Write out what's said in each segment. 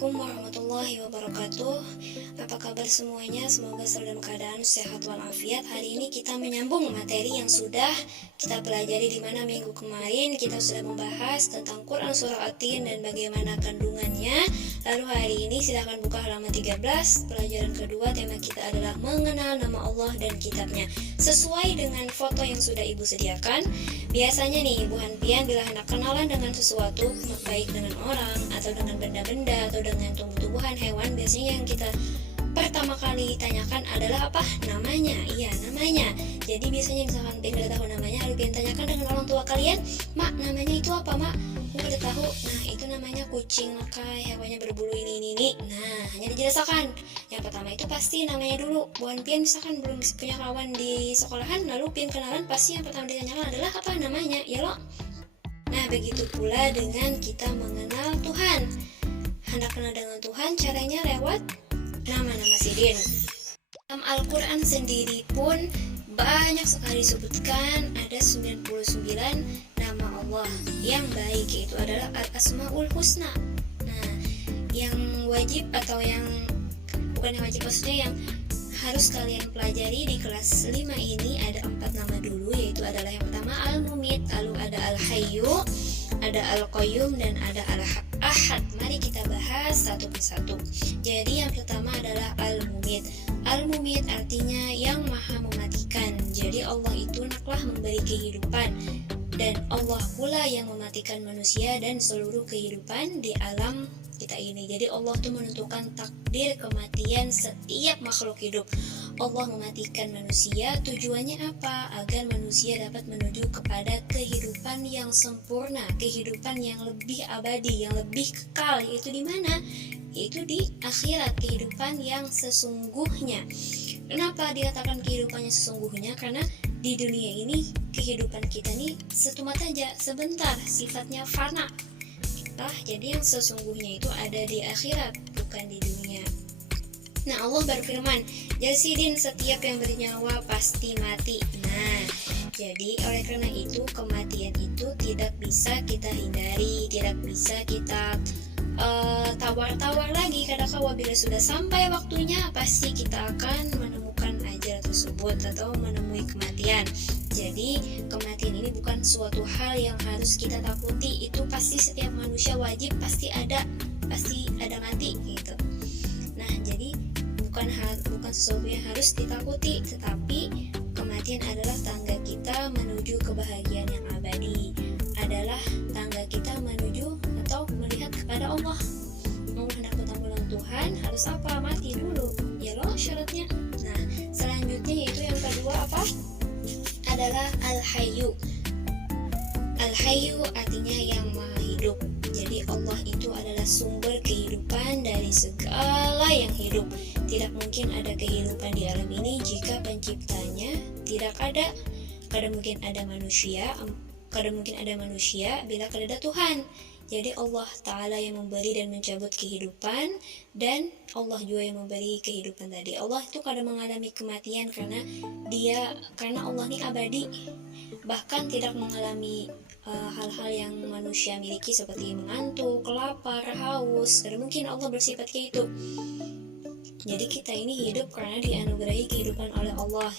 Assalamualaikum warahmatullahi wabarakatuh. Apa kabar semuanya? Semoga selalu dalam keadaan sehat walafiat. Hari ini kita menyambung materi yang sudah kita pelajari, di mana minggu kemarin kita sudah membahas tentang Quran surah At-Tin dan bagaimana kandungannya. Lalu hari ini silakan buka halaman 13. Pelajaran kedua, tema kita adalah mengenal nama Allah dan kitabnya. Sesuai dengan foto yang sudah Ibu sediakan, biasanya nih Ibu Hanpian bila hendak kenalan dengan sesuatu, baik dengan orang atau dengan benda-benda atau dengan tumbuh-tumbuhan, hewan, biasanya yang kita pertama kali tanyakan adalah apa? Namanya. Iya, namanya. Jadi biasanya misalkan Pian udah tahu namanya, lalu Pian tanyakan dengan orang tua kalian, "Mak, namanya itu apa, Mak?" "Aku udah tahu." "Nah, itu namanya kucing lekai, hewannya berbulu ini." Nah, hanya dijelaskan. Yang pertama itu pasti namanya dulu. Bukan Pian misalkan belum punya kawan di sekolahan, lalu Pian kenalan, pasti yang pertama ditanyakan adalah apa namanya, ya lo. Nah, begitu pula dengan kita mengenal Tuhan. Hendak kenal dengan Tuhan, caranya lewat nama-nama sidin. Dalam Al-Quran sendiri pun banyak sekali disebutkan, ada 99 nama Allah yang baik, yaitu adalah Al-Asma'ul Husna. Nah, yang wajib atau yang bukan yang wajib, maksudnya yang harus kalian pelajari di kelas 5 ini ada 4 nama dulu, yaitu adalah yang pertama Al-Mumit, lalu ada Al-Hayyu, ada Al-Qayyum, dan ada Al-Ahad. Mari kita bahas satu persatu. Jadi yang pertama adalah Al-Mumit. Al-Mumit artinya yang maha mematikan. Jadi Allah itu naklah memberi kehidupan, dan Allah pula yang mematikan manusia dan seluruh kehidupan di alam kita ini. Jadi Allah tuh menentukan takdir kematian setiap makhluk hidup. Allah mematikan manusia, tujuannya apa? Agar manusia dapat menuju kepada kehidupan yang sempurna, kehidupan yang lebih abadi, yang lebih kekal, yaitu di mana? Yaitu di akhirat, kehidupan yang sesungguhnya. Kenapa dikatakan kehidupan yang sesungguhnya? Karena di dunia ini kehidupan kita nih setumat aja, sebentar, sifatnya fana. Jadi yang sesungguhnya itu ada di akhirat, bukan di dunia. Nah, Allah berfirman, "Jasidin, setiap yang bernyawa pasti mati." Nah, jadi oleh karena itu kematian itu tidak bisa kita hindari, tidak bisa kita tawar-tawar lagi. Kadang-kadang bila sudah sampai waktunya, pasti kita akan menemukan ajal tersebut atau menemui kematian. Jadi kematian ini bukan suatu hal yang harus kita takuti. Itu pasti setiap manusia wajib pasti ada mati gitu. Nah, jadi bukan sesuatu yang harus ditakuti, tetapi kematian adalah tangga kita menuju kebahagiaan yang abadi, adalah tangga kita menuju atau melihat kepada Allah. Mau hendak bertemu dengan Tuhan harus apa? Mati dulu. Ya loh syaratnya. Nah, selanjutnya yaitu yang kedua apa? Adalah Al-Hayyu. Al-Hayyu artinya yang maha hidup. Jadi Allah itu adalah sumber kehidupan dari segala yang hidup. Tidak mungkin ada kehidupan di alam ini jika penciptanya tidak ada. Kadang mungkin ada manusia bila tidak ada Tuhan. Jadi Allah Ta'ala yang memberi dan mencabut kehidupan, dan Allah juga yang memberi kehidupan tadi. Allah itu kadang mengalami kematian karena Allah ini abadi, bahkan tidak mengalami hal-hal yang manusia miliki seperti mengantuk, lapar, haus. Kadang mungkin Allah bersifat kayak itu. Jadi kita ini hidup karena dianugerahi kehidupan oleh Allah.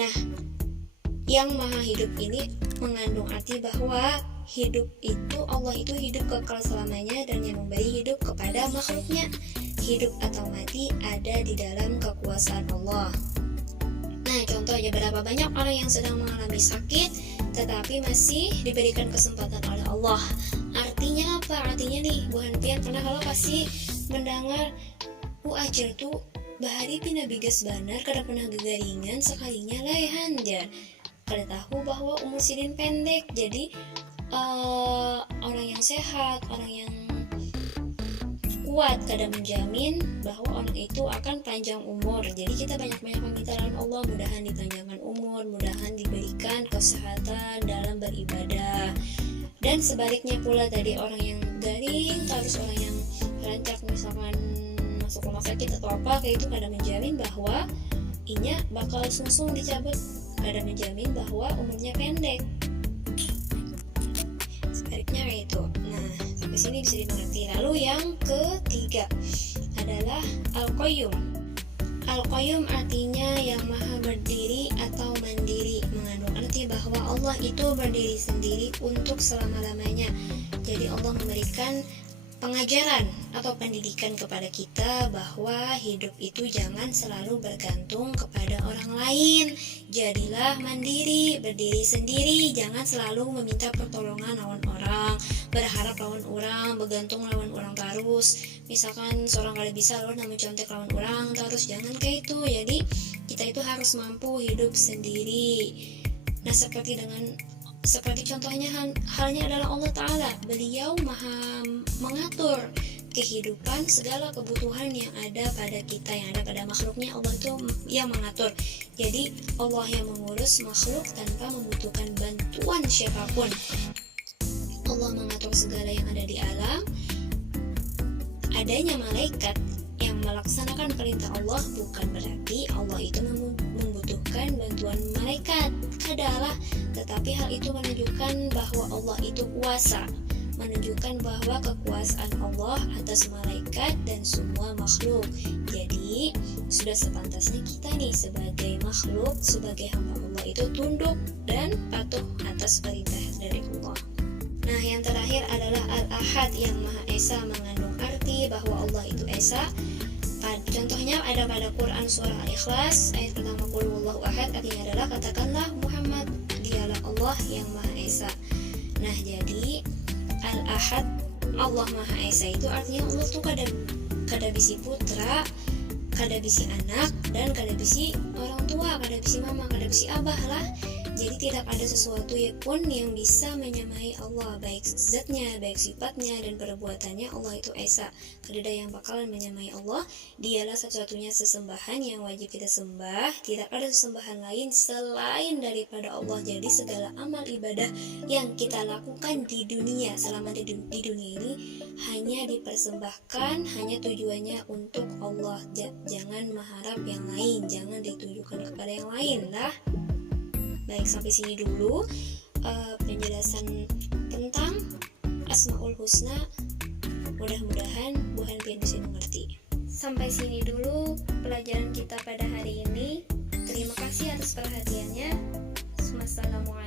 Nah, yang maha hidup ini mengandung arti bahwa hidup itu, Allah itu hidup kekal selamanya dan yang memberi hidup kepada makhluknya. Hidup atau mati ada di dalam kekuasaan Allah. Nah, contoh aja, berapa banyak orang yang sedang mengalami sakit tetapi masih diberikan kesempatan oleh Allah. Artinya apa? Artinya nih, Bu Hanpian pernah kalau pasti mendengar ajar tuh bahari pina bigas banar kada pernah gegaringan sekalinya layahan jar. Kada tahu bahwa umur sidin pendek. Jadi orang yang sehat, orang yang kuat kada menjamin bahwa orang itu akan panjang umur. Jadi kita banyak-banyak meminta dalam Allah, mudahan dipanjangkan umur, mudahan diberikan kesehatan dalam beribadah. Dan sebaliknya pula tadi, orang yang garing terus, orang yang rancak misalkan masuk rumah sakit atau apa kayak itu, kada menjamin bahwa inya bakal sungsung dicabut, kada menjamin bahwa umurnya pendek. Sebaliknya kayak itu. Nah, sini bisa dimengerti. Lalu yang ketiga adalah Al-Qayyum. Al-Qayyum artinya yang maha berdiri atau mandiri, mengandung arti bahwa Allah itu berdiri sendiri untuk selama-lamanya. Jadi Allah memberikan pengajaran atau pendidikan kepada kita bahwa hidup itu jangan selalu bergantung kepada orang lain. Jadilah mandiri, berdiri sendiri, jangan selalu meminta pertolongan lawan orang, berharap lawan orang, bergantung lawan orang terus. Misalkan seorang kali bisa lawan namun contek lawan orang terus, jangan kayak itu. Jadi kita itu harus mampu hidup sendiri. Nah, seperti contohnya halnya adalah Allah Ta'ala. Beliau maha mengatur kehidupan, segala kebutuhan yang ada pada kita, yang ada pada makhluknya. Allah itu yang mengatur. Jadi Allah yang mengurus makhluk tanpa membutuhkan bantuan siapapun. Allah mengatur segala yang ada di alam. Adanya malaikat yang melaksanakan perintah Allah bukan berarti Allah itu membutuhkan bantuan malaikat. Adalah, tetapi hal itu menunjukkan bahwa Allah itu kuasa, menunjukkan bahwa kekuasaan Allah atas malaikat dan semua makhluk. Jadi sudah sepantasnya kita nih sebagai makhluk, sebagai hamba Allah itu tunduk dan patuh atas perintah dari Allah. Nah, yang terakhir adalah Al-Ahad yang Maha Esa, mengandung arti bahwa Allah itu Esa. Contohnya ada pada Quran surah Al-Ikhlas ayat pertama, Qul huwallahu ahad, artinya adalah katakanlah Muhammad, dialah Allah yang Maha Esa. Nah, jadi Al-Ahad, Allah Maha Esa itu artinya Allah tuh kada bisi putra, kada bisi anak, dan kada bisi orang tua, kada bisi mama, kada bisi abah lah. Jadi tidak ada sesuatu pun yang bisa menyamai Allah, baik zatnya, baik sifatnya, dan perbuatannya. Allah itu Esa. Tidak ada yang bakalan menyamai Allah. Dialah satu-satunya sesembahan yang wajib kita sembah. Tidak ada sesembahan lain selain daripada Allah. Jadi segala amal ibadah yang kita lakukan di dunia, selama di dunia ini, hanya dipersembahkan, hanya tujuannya untuk Allah. Jangan mengharap yang lain, jangan ditujukan kepada yang lain lah. Baik, sampai sini dulu penjelasan tentang Asmaul Husna. Mudah-mudahan Bu Hanfian bisa mengerti. Sampai sini dulu pelajaran kita pada hari ini. Terima kasih atas perhatiannya. Wassalamualaikum.